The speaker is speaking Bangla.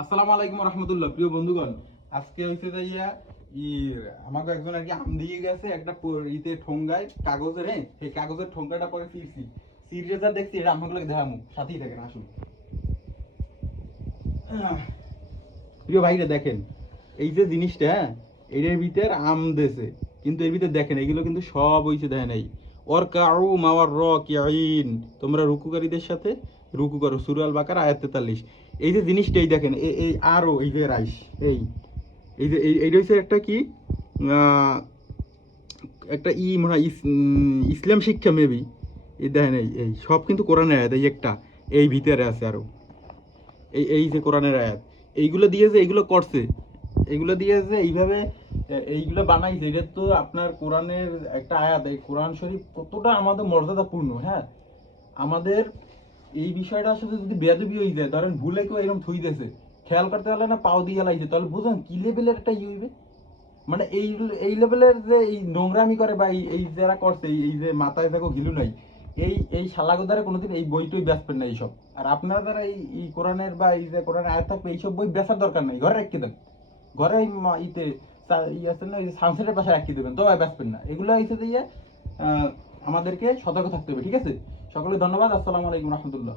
আসসালামু আলাইকুম রহমতুল্লাহ। প্রিয় বন্ধুগণ, আজকে হইছে যাইয়া ই আমাকে একজন আর কি আম দিয়ে গেছে একটা ইতে ঠোঙ্গায় কাগজের, হ্যাঁ সেই কাগজের ঠোঙ্গাটা পরে চিরছি সিরিয়াসা দেখছি, এটা আমাকে দেখামু, সাথেই থাকেন আসুন। প্রিয় ভাইরা দেখেন, এই যে জিনিসটা, হ্যাঁ এটার ভিতর আম দেছে, কিন্তু এর ভিতর দেখেন এগুলো কিন্তু সব হইছে দেখেন এই ওর কাউ মাওয়ার র কিয়াইন, তোমরা রুকুকারীদের সাথে রুকু করো, সূরা আল বাকারা আয়াত 43। এই যে জিনিসটাই দেখেন, এই আরো এই যে রাইস, এই এই যে এইটা হচ্ছে একটা কি আহ, একটা মনে হয় ইসলাম শিক্ষা মেবি। এই দেখেন এই সব কিন্তু কোরআনের আয়াত, এই একটা এই ভিতরে আছে আরো এই যে কোরআনের আয়াত, এইগুলো দিয়ে যে এইগুলো করছে, এইগুলো দিয়ে যে এইভাবে এইগুলো বানাইছে, এটা তো আপনার কোরআনের একটা আয়াত। এই কোরআন শরীফ কতটা আমাদের মর্যাদাপূর্ণ, হ্যাঁ আমাদের এই বিষয়টার সাথে যদি বেয়াদবি হয়ে যায়, ধরেন ভুলে কেউ এরকম থুই দিয়েছে, খেয়াল করতে পারলে না, পাও দিয়ে লাইছে, তাহলে বুঝেন কি লেভেলের একটা ই হইবে। মানে এই এই লেভেলের যে এই নোংরামি করে বা এই যারা করছে, এই যে মাথায় দেখো গিলু নাই, এই শালাগোদারে কোনোদিন এই বইটই বেচবেন না এইসব। আর আপনারা যারা এই কোরআনের বা এই যে কোরআনের আয়াত থাকবে, এইসব বই বেচার দরকার নাই, ঘরে রেখে দেন। ঘরে এই ইতে ই আছে না, সানসেটের পাশে রাখিয়ে দেবেন, তো বেচবেন না। এগুলো হচ্ছে দিয়ে আমাদেরকে সতর্ক থাকতে হবে, ঠিক আছে? সকলে ধন্যবাদ। আসসালামু আলাইকুম রহমতুল্লাহ।